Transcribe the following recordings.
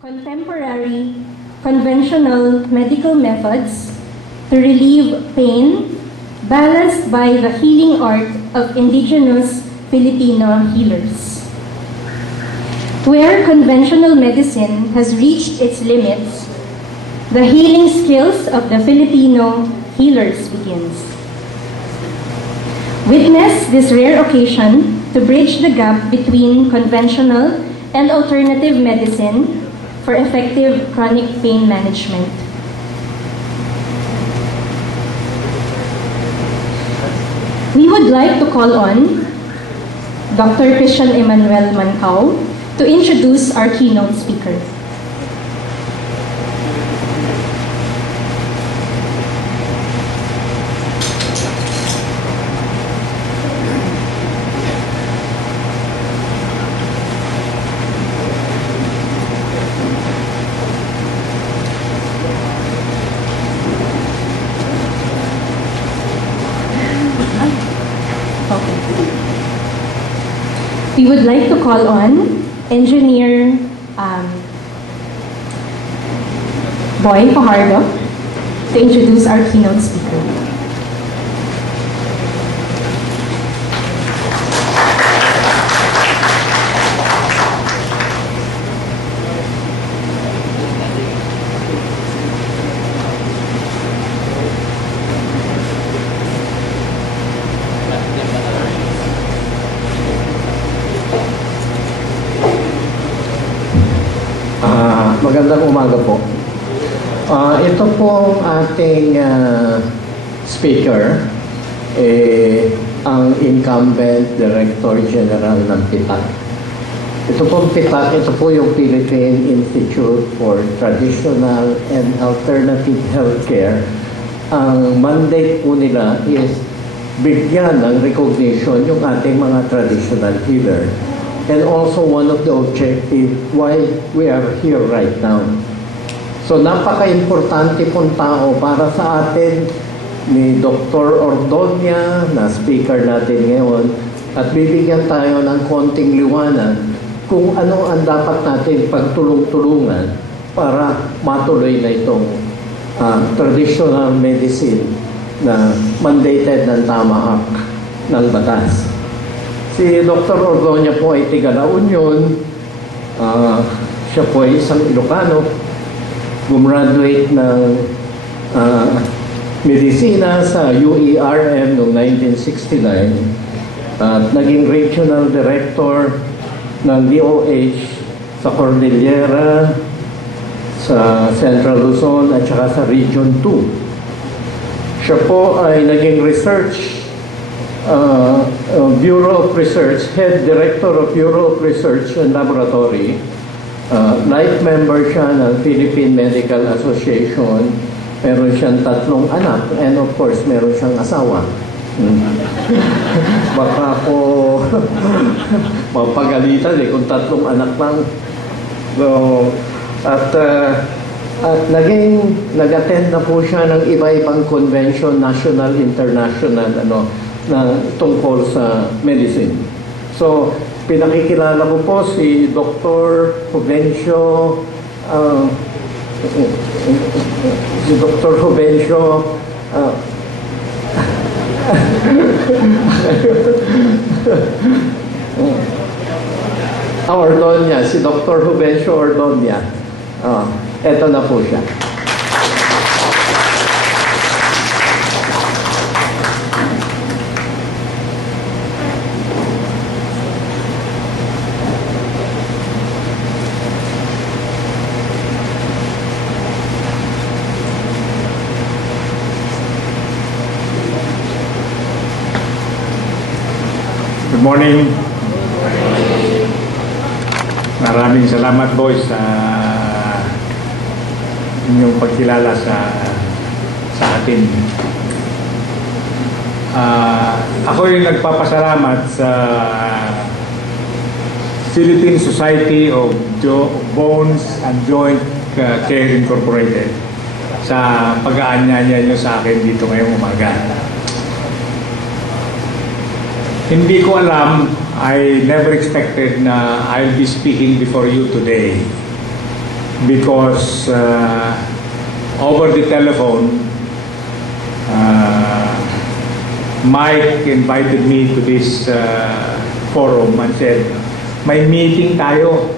contemporary, conventional medical methods to relieve pain, balanced by the healing art of indigenous Filipino healers. Where conventional medicine has reached its limits, the healing skills of the Filipino healers begins. Witness this rare occasion to bridge the gap between conventional and alternative medicine for effective chronic pain management. We would like to call on Dr. Christian Emmanuel Mancao to introduce our keynote speaker. We would like to call on Engineer Boy Fajardo to introduce our keynote speaker. Magandang umaga po. Ito pong ating speaker, ang incumbent Director General ng PITAC. Ito pong PITAC, ito po yung Philippine Institute for Traditional and Alternative Healthcare. Ang mandate po nila is bigyan ng recognition yung ating mga traditional healer. And also one of the objectives why we are here right now. So napaka-importante pong tao para sa atin ni Dr. Ordonia na speaker natin ngayon at bibigyan tayo ng konting liwanag kung ano ang dapat natin pagtulong-tulungan para matuloy na itong traditional medicine na mandated ng tamahak ng batas. Si Dr. Ordonia po ay tiga La Union. Siya po ay isang Ilocano. Gumraduate ng medisina sa UERM noong 1969 at naging regional director ng DOH sa Cordillera, sa Central Luzon at saka sa Region 2. Siya po ay naging research Bureau of Research, Head Director of Bureau of Research and Laboratory. Life member siya ng Philippine Medical Association. Meron siyang 3 anak and of course meron siyang asawa. Baka ako mapagalitan kung 3 anak lang. So, at nag-attend na po siya ng iba-ibang convention, national, international, na tungkol sa medicine. So, pinakikilala ko po si Dr. Juvencio, Ordonia, si Dr. Juvencio Ordonia. Eto na po siya. Good morning. Maraming salamat, boys, sa inyong pagkilala sa atin. Ako yung nagpapasalamat sa Philippine Society of Bones and Joint Care Incorporated sa pag-aanyaya nyo sa akin dito ngayong umaga. Hindi ko alam, I never expected na I'll be speaking before you today. because over the telephone, Mike invited me to this forum and said, may meeting tayo.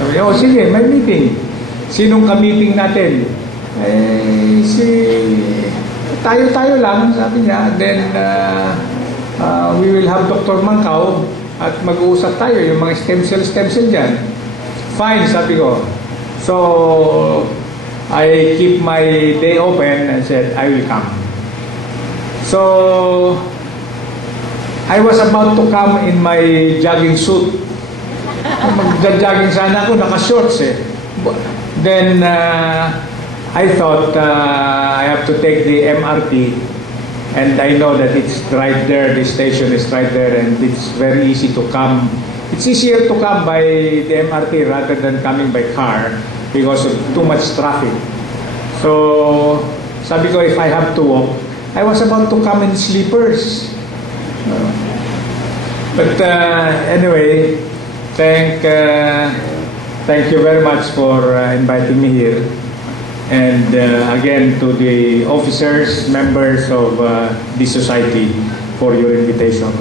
Sabi niya, oh sige, may meeting. Sinong ka-meeting natin? Tayo lang, sabi niya. Then, we will have Dr. Mancao at mag-uusap tayo, yung mga stem cell dyan. Fine, sabi ko. So, I keep my day open and said, I will come. So, I was about to come in my jogging suit. Mag-jogging sana ako, naka-shorts eh. Then, I thought I have to take the MRT, and I know that it's right there, the station is right there, and it's very easy to come. It's easier to come by the MRT rather than coming by car because of too much traffic. So, sabi ko, if I have to walk, I was about to come in sleepers. But anyway, thank you very much for inviting me here. And again, to the officers, members of the society, for your invitation.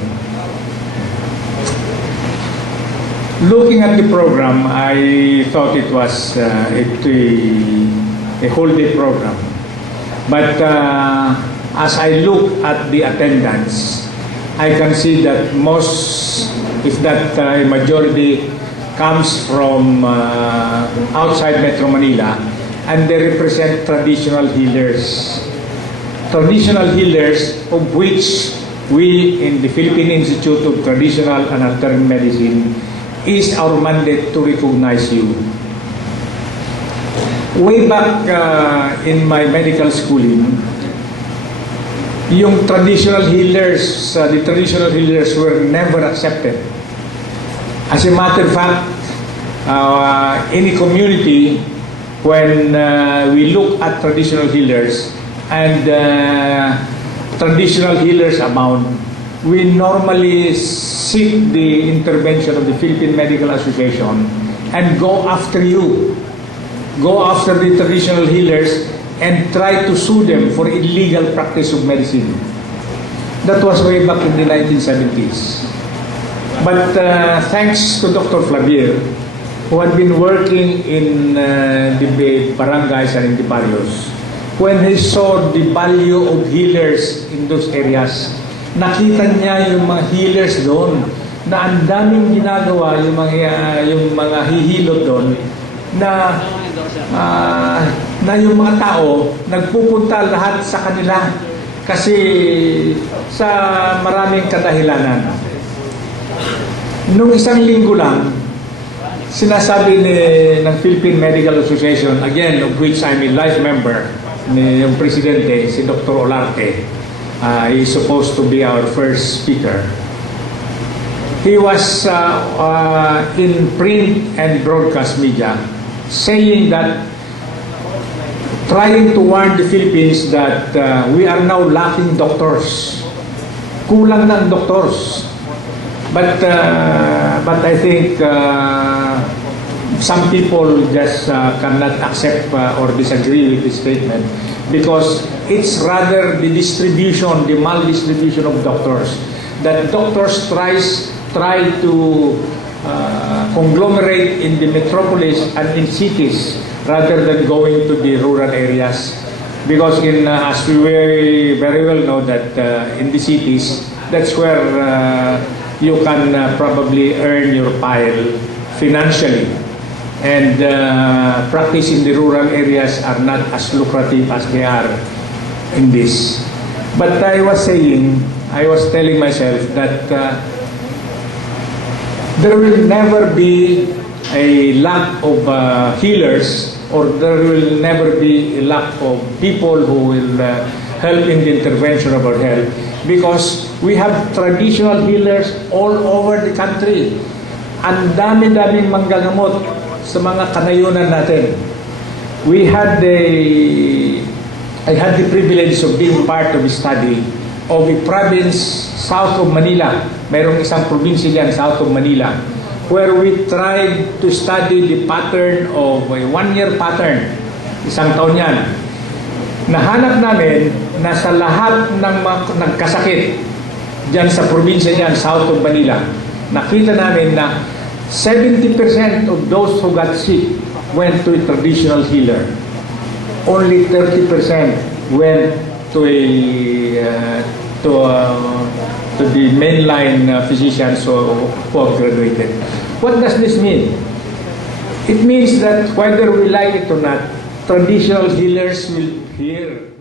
Looking at the program, I thought it was a whole day program. But as I look at the attendance, I can see that most, if that majority comes from outside Metro Manila, and they represent traditional healers. Traditional healers, of which we in the Philippine Institute of Traditional and Alternative Medicine is our mandate to recognize you. Way back in my medical schooling, yung traditional healers, the traditional healers were never accepted. As a matter of fact, any community, when we look at traditional healers and traditional healers abound, we normally seek the intervention of the Philippine Medical Association and go after you. Go after the traditional healers and try to sue them for illegal practice of medicine. That was way back in the 1970s. But thanks to Dr. Flavier, who had been working in the barangays and in the barrios, when he saw the value of healers in those areas, nakita niya yung mga healers doon, na ang daming ginagawa yung mga hihilot doon, na yung mga tao nagpupunta lahat sa kanila kasi sa maraming kadahilanan. Nung isang linggo lang, sinasabi ng Philippine Medical Association, again, of which I'm a life member, yung presidente, si Dr. Olarte, he is supposed to be our first speaker. He was in print and broadcast media saying that, trying to warn the Philippines that we are now lacking doctors. Kulang ng doctors. But I think some people just cannot accept or disagree with this statement because it's rather the distribution, the maldistribution of doctors. That doctors try to conglomerate in the metropolis and in cities rather than going to the rural areas. Because as we very well know that in the cities, that's where you can probably earn your pile financially. And practice in the rural areas are not as lucrative as they are in this. But I was telling myself that there will never be a lack of healers, or there will never be a lack of people who will help in the intervention of our health, because we have traditional healers all over the country. Ang dami-daming manggagamot sa mga kanayunan natin. I had the privilege of being part of a study of a province south of Manila. Mayroong isang probinsya diyan south of Manila where we tried to study the pattern of a one-year pattern. Isang taon yan. Nahanap namin na sa lahat ng nagkasakit dyan sa probinsya niyan, south of Manila, nakita namin na 70% of those who got sick went to a traditional healer. Only 30% went to the mainline physicians who have graduated. What does this mean? It means that whether we like it or not, traditional healers will heal